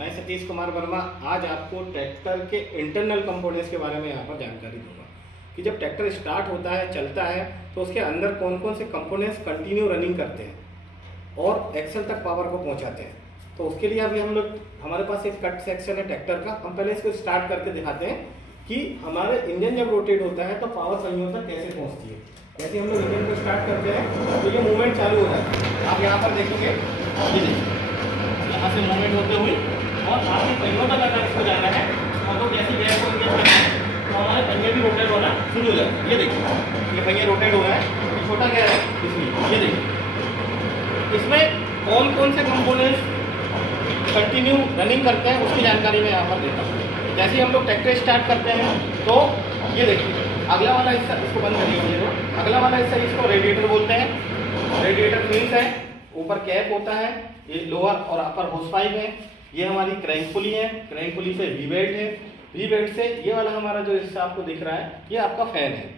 मैं सतीश कुमार वर्मा आज आपको ट्रैक्टर के इंटरनल कंपोनेंट्स के बारे में यहाँ पर जानकारी दूंगा कि जब ट्रैक्टर स्टार्ट होता है, चलता है, तो उसके अंदर कौन कौन से कंपोनेंट्स कंटिन्यू रनिंग करते हैं और एक्सल तक पावर को पहुँचाते हैं। तो उसके लिए अभी हम लोग, हमारे पास एक कट सेक्शन है ट्रैक्टर का। हम पहले इसको स्टार्ट करके दिखाते हैं कि हमारे इंजन जब रोटेट होता है तो पावर पहियों तक कैसे पहुँचती है। जैसे हम लोग इंजन को स्टार्ट करते हैं तो ये मूवमेंट चालू हो जाता है। आप यहाँ पर देखेंगे, ये देखिए यहाँ से मूवमेंट होते हुए और आपके पहियों तक अगर इसको जाना है और तो जैसे गैस को इंजन करना है तो हमारे पहिए भी रोटेट होना शुरू हो जाए। ये देखिए, ये पहिए रोटेट हो रहा है, ये छोटा गैर है इसलिए। ये देखिए इसमें कौन कौन से कंपोनेंट्स कंटिन्यू रनिंग करते हैं उसकी जानकारी मैं यहाँ पर देता हूँ। जैसे ही हम लोग ट्रैक्टर स्टार्ट करते हैं तो ये देखिए अगला वाला हिस्सा, इसको बंद करिए। अगला वाला हिस्सा इसको रेडिएटर बोलते हैं। रेडिएटर फिन्स है, ऊपर कैप होता है, ये लोअर और अपर होस पाइप है। ये हमारी क्रैंक पुली है, क्रैंक पुली से वी बेल्ट है, वी बेल्ट से ये वाला हमारा जो हिस्सा आपको दिख रहा है ये आपका फैन है।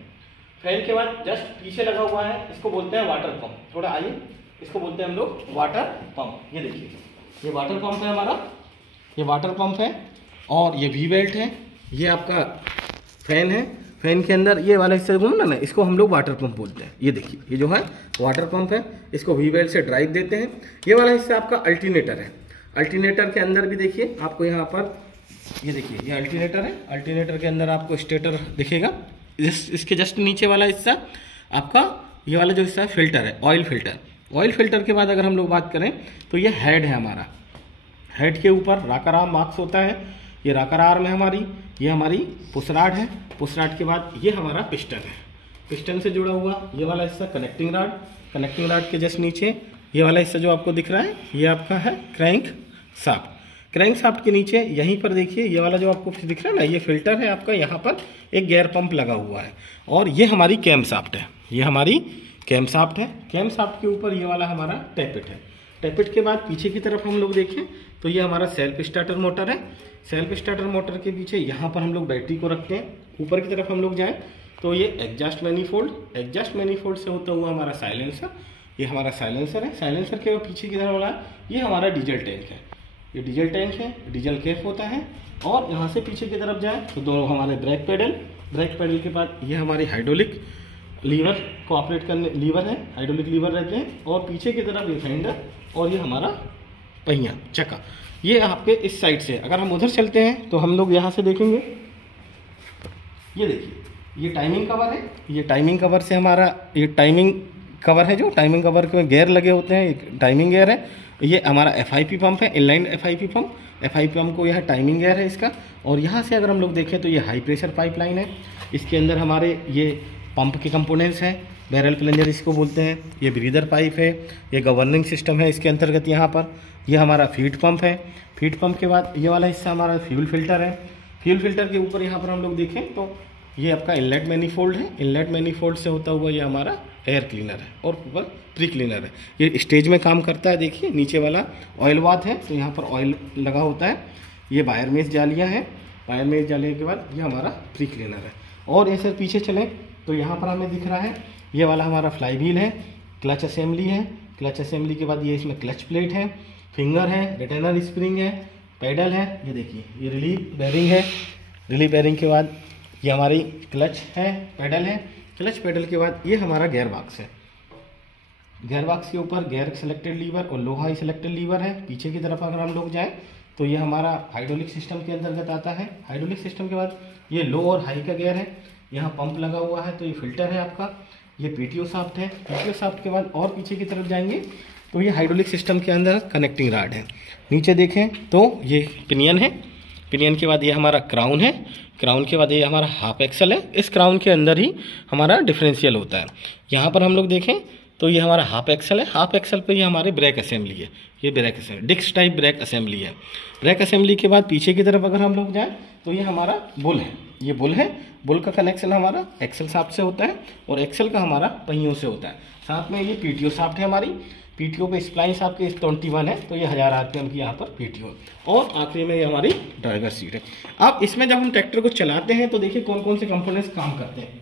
फैन के बाद जस्ट पीछे लगा हुआ है, इसको बोलते हैं वाटर पंप। थोड़ा आइए, इसको बोलते हैं हम लोग वाटर पंप। ये देखिए ये वाटर पंप है हमारा, ये वाटर पंप है और ये वी बेल्ट है, ये आपका फैन है। फैन के अंदर ये वाला हिस्सा घूमना ना, इसको हम लोग वाटर पंप बोलते हैं। ये देखिए ये जो है वाटर पंप है, इसको वी बेल्ट से ड्राइव देते हैं। ये वाला हिस्सा आपका अल्टरनेटर है। अल्टरनेटर के अंदर भी देखिए आपको यहाँ पर, ये देखिए ये अल्टरनेटर है। अल्टरनेटर के अंदर आपको स्टेटर दिखेगा। इसके जस्ट नीचे वाला हिस्सा आपका, ये वाला जो हिस्सा है फिल्टर है, ऑयल फिल्टर। ऑयल फिल्टर के बाद अगर हम लोग बात करें तो ये हेड है हमारा। हेड के ऊपर राकर आर्म मार्क्स होता है, ये राकर आर्म है हमारी। ये हमारी पुशराड है। पुशराड के बाद ये हमारा पिस्टन है। पिस्टन से जुड़ा हुआ ये वाला हिस्सा कनेक्टिंग राड। कनेक्टिंग राड के जस्ट नीचे ये वाला हिस्सा जो आपको दिख रहा है ये आपका है क्रैंक शाफ्ट। क्रैंक शाफ्ट के नीचे यहीं पर देखिए ये वाला जो आपको दिख रहा है ना, ये फिल्टर है आपका। यहाँ पर एक गियर पंप लगा हुआ है और ये हमारी कैम शाफ्ट है। ये हमारी कैम शाफ्ट है। कैम शाफ्ट के ऊपर ये वाला हमारा टैपिट है। टैपिट के बाद पीछे की तरफ हम लोग देखें तो ये हमारा सेल्फ स्टार्टर मोटर है। सेल्फ स्टार्टर मोटर के पीछे यहाँ पर हम लोग बैटरी को रखते हैं। ऊपर की तरफ हम लोग जाएं तो ये एग्जॉस्ट मैनिफोल्ड, एग्जॉस्ट मैनिफोल्ड से होता हुआ हमारा साइलेंसर, ये हमारा साइलेंसर है। साइलेंसर के पीछे की तरफ वाला ये हमारा डीजल टैंक है। ये डीजल टैंक है, डीजल कैप होता है। और यहाँ से पीछे की तरफ जाएँ तो दोनों हमारे ब्रेक पेडल, ब्रेक पेडल के बाद ये हमारी हाइड्रोलिक लीवर को ऑपरेट करने, लीवर है, हाइड्रोलिक लीवर रहते हैं। और पीछे की तरफ ये फेंडर और ये हमारा पहिया, चक्का। ये आपके इस साइड से अगर हम उधर चलते हैं तो हम लोग यहाँ से देखेंगे, ये देखिए ये टाइमिंग कवर है। ये टाइमिंग कवर से हमारा, ये टाइमिंग कवर है, जो टाइमिंग कवर के गेयर लगे होते हैं, एक टाइमिंग गेयर है। ये हमारा FIP पंप है, inline FIP pump. FIP pump को यह टाइमिंग गेयर है इसका। और यहाँ से अगर हम लोग देखें तो ये हाई प्रेशर पाइपलाइन है। इसके अंदर हमारे ये पंप के कंपोनेंट्स हैं, बैरल प्लंजर इसको बोलते हैं। ये ब्रीदर पाइप है, ये गवर्निंग सिस्टम है इसके अंतर्गत। यहाँ पर ये हमारा फीड पंप है। फीड पंप के बाद ये वाला हिस्सा हमारा फ्यूल फिल्टर है। फ्यूल फिल्टर के ऊपर यहाँ पर हम लोग देखें तो ये आपका इनलेट मैनिफोल्ड है। इनलेट मैनिफोल्ड से होता हुआ ये हमारा एयर क्लीनर है और ऊपर प्री क्लीनर है। ये स्टेज में काम करता है। देखिए नीचे वाला ऑयल बाथ है, तो यहाँ पर ऑयल लगा होता है। ये वायर मेश जालियाँ हैं। वायर मेश जालियों के बाद ये हमारा प्री क्लीनर है। और ऐसे पीछे चलें तो यहाँ पर हमें दिख रहा है ये वाला हमारा फ्लाई व्हील है, क्लच असेंबली है। क्लच असेंबली के बाद ये इसमें क्लच प्लेट है, फिंगर है, रिटेनर स्प्रिंग है, पेडल है। ये देखिए ये रिलीफ बेरिंग है। रिलीफ बेरिंग के बाद ये हमारी क्लच है, पेडल है। क्लच पेडल के बाद ये हमारा गेयर बॉक्स है। गेयर बॉक्स के ऊपर गेयर सेलेक्टेड लीवर और लो हाई सेलेक्टेड लीवर है। पीछे की तरफ अगर हम लोग जाएँ तो ये हमारा हाइड्रोलिक सिस्टम के अंतर्गत आता है। हाइड्रोलिक सिस्टम के बाद ये लो और हाई का गेयर है। यहाँ पंप लगा हुआ है, तो ये फिल्टर है आपका। ये PTO शाफ्ट है। PTO शाफ्ट के बाद और पीछे की तरफ जाएंगे तो ये हाइड्रोलिक सिस्टम के अंदर कनेक्टिंग राड है। नीचे देखें तो ये पिनियन है। पिनियन के बाद ये हमारा क्राउन है। क्राउन के बाद ये हमारा हाफ एक्सल है। इस क्राउन के अंदर ही हमारा डिफरेंशियल होता है। यहाँ पर हम लोग देखें तो ये हमारा हाफ एक्सल है। हाफ एक्सल पे ये हमारे ब्रेक असेंबली है। ये brake assembly, disc type brake assembly है। ब्रेक असेंबली के बाद पीछे की तरफ अगर हम लोग जाएँ तो ये हमारा बुल है। ये बुल है। बुल का कनेक्शन हमारा एक्सल शाफ्ट से होता है और एक्सल का हमारा पहियों से होता है। साथ में ये PTO शाफ्ट है हमारी। PTO पे स्प्लाइन शाफ्ट के 21 है, तो ये 1000 RPM की यहाँ पर PTO। और आखिरी में ये हमारी ड्राइवर सीट है। अब इसमें जब हम ट्रैक्टर को चलाते हैं तो देखिए कौन कौन से कंपोनेंट्स काम करते हैं।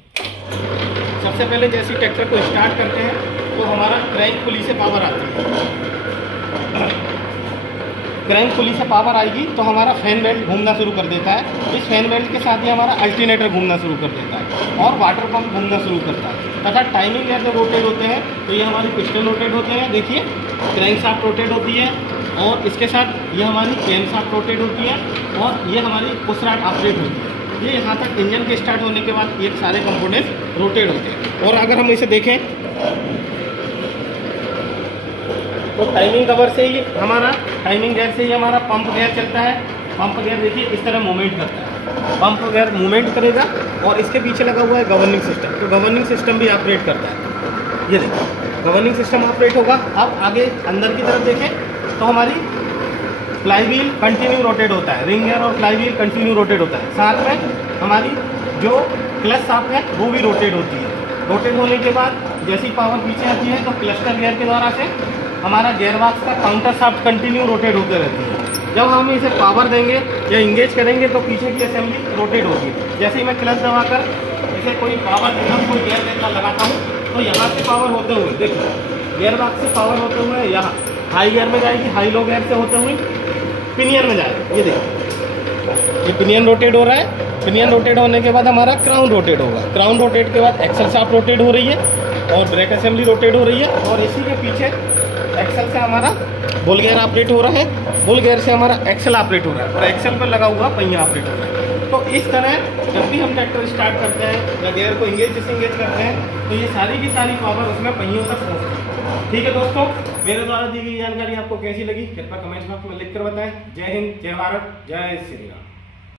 सबसे पहले जैसे ट्रैक्टर को स्टार्ट करते हैं तो हमारा क्रैंक पुली से पावर आती है। क्रैंक पुली से पावर आएगी तो हमारा फैन बेल्ट घूमना शुरू कर देता है। इस फैन बेल्ट के साथ ही हमारा अल्टरनेटर घूमना शुरू कर देता है और वाटर पंप घूमना शुरू करता है। तथा टाइमिंग गेयर जब रोटेट होते हैं तो ये हमारी पिस्टन रोटेट होते हैं, देखिए क्रैंक शाफ्ट रोटेट होती है और इसके साथ ये हमारी कैम शाफ्ट रोटेट होती है और ये हमारी पुश रॉड ऑपरेट होती है। ये यहाँ तक इंजन के स्टार्ट होने के बाद ये सारे कंपोनेंट्स रोटेट होते हैं। और अगर हम इसे देखें तो टाइमिंग कवर से ही हमारा टाइमिंग गेयर से ही हमारा पंप गेयर चलता है। पंप गेयर देखिए इस तरह मूवमेंट करता है, पंप गेयर मूवमेंट करेगा और इसके पीछे लगा हुआ है गवर्निंग सिस्टम, तो गवर्निंग सिस्टम भी ऑपरेट करता है। ये देखिए गवर्निंग सिस्टम ऑपरेट होगा। अब आगे अंदर की तरफ देखें तो हमारी फ्लाई व्हील कंटिन्यू रोटेट होता है, रिंग गियर और फ्लाई व्हील कंटिन्यू रोटेट होता है। साथ में हमारी जो क्लच शाफ्ट है वो भी रोटेट होती है। रोटेट होने के बाद जैसी पावर पीछे आती है तो क्लस्टर गियर के द्वारा से हमारा गियर बॉक्स का काउंटर शाफ्ट कंटिन्यू रोटेट होते रहती है। जब हम इसे पावर देंगे या इंगेज करेंगे तो पीछे की असेंबली रोटेट होगी। जैसे ही मैं क्लच दबाकर इसे कोई पावर देना, कोई गियर देना लगाता हूँ तो यहाँ से पावर होते हुए देखिए गियर बॉक्स से पावर होते हुए यहाँ हाई गियर में जाएगी, हाई लो गियर से होते हुए पिनियन में जाएगा। ये देखिए ये पिनियन रोटेट हो रहा है। पिनियन रोटेट होने के बाद हमारा क्राउन रोटेट होगा। क्राउन रोटेट के बाद एक्सल शाफ्ट रोटेट हो रही है और ब्रेक असेंबली रोटेट हो रही है और इसी के पीछे एक्सल से हमारा बुल गियर ऑपरेट हो रहा है, बुल गियर से हमारा एक्सल ऑपरेट हो रहा है और एक्सल पर लगा हुआ पहिया ऑपरेट हो रहा है। तो इस तरह जब भी हम ट्रैक्टर स्टार्ट करते हैं या गियर को इंगेज डिसंगेज करते हैं तो ये सारी की सारी पावर उसमें पहियों तक पहुँचती है। ठीक है दोस्तों, मेरे द्वारा दी गई जानकारी आपको कैसी लगी कृपया कमेंट बॉक्स में लिख कर बताएं। जय हिंद, जय भारत, जय श्री राम।